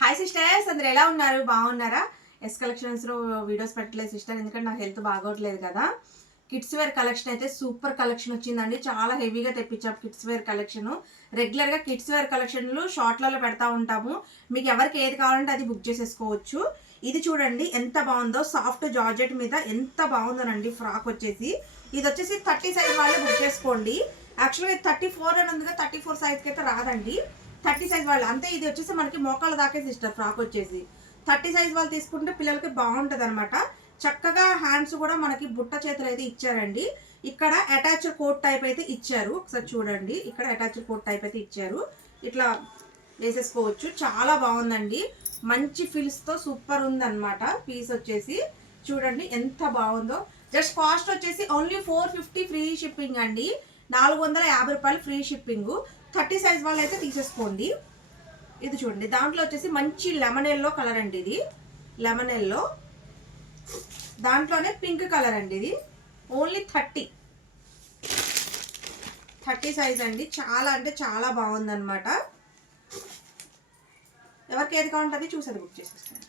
Hi sisters, అందరు ఎలా ఉన్నారు? బాగున్నారా? ఎస్ కలెక్షన్స్లో వీడియోస్ పెట్టలేదు సిస్టర్, ఎందుకంటే నాకు హెల్త్ బాగోట్లేదు కదా. కిడ్స్ వేర్ కలెక్షన్ అయితే సూపర్ కలెక్షన్ వచ్చిందండి. చాలా హెవీగా తెప్పించాం కిడ్స్ వేర్ కలెక్షన్. రెగ్యులర్గా కిడ్స్ వేర్ కలెక్షన్లు షార్ట్లలో పెడతా ఉంటాము. మీకు ఎవరికి ఏది కావాలంటే అది బుక్ చేసేసుకోవచ్చు. ఇది చూడండి ఎంత బాగుందో, సాఫ్ట్ జార్జెట్ మీద ఎంత బాగుందోనండి. ఫ్రాక్ వచ్చేసి ఇది వచ్చేసి 30 సైజ్ వాళ్ళే బుక్ చేసుకోండి. యాక్చువల్గా 34 అని ఉందిగా, 34 సైజ్కి అయితే రాదండి. 30 సైజ్ వాళ్ళు అంతే. ఇది వచ్చేసి మనకి మోకాళ్ళ దాకే సిస్టర్. ఫ్రాక్ వచ్చేసి 30 సైజ్ వాళ్ళు తీసుకుంటే పిల్లలకి బాగుంటుంది అనమాట. చక్కగా హ్యాండ్స్ కూడా మనకి బుట్ట చేతులు అయితే ఇచ్చారండి. ఇక్కడ అటాచ్డ్ కోట్ టైప్ అయితే ఇచ్చారు. ఒకసారి చూడండి, ఇక్కడ అటాచ్డ్ కోట్ టైప్ అయితే ఇచ్చారు. ఇట్లా వేసేసుకోవచ్చు. చాలా బాగుందండి. మంచి ఫిల్స్తో సూపర్ ఉందన్నమాట. పీస్ వచ్చేసి చూడండి ఎంత బాగుందో. జస్ట్ కాస్ట్ వచ్చేసి ఓన్లీ 450 ఫ్రీ షిప్పింగ్ అండి. 450 రూపాయలు ఫ్రీ షిప్పింగ్. 30 సైజ్ వాళ్ళు అయితే తీసేసుకోండి. ఇది చూడండి, దాంట్లో వచ్చేసి మంచి లెమన్ ఎల్లో కలర్ అండి. ఇది లెమన్ ఎల్లో, దాంట్లోనే పింక్ కలర్ అండి. ఇది ఓన్లీ 30 సైజ్ అండి. చాలా అంటే చాలా బాగుందన్నమాట. ఎవరికి ఏది కావాలంటే చూసేది బుక్ చేసేస్తాను.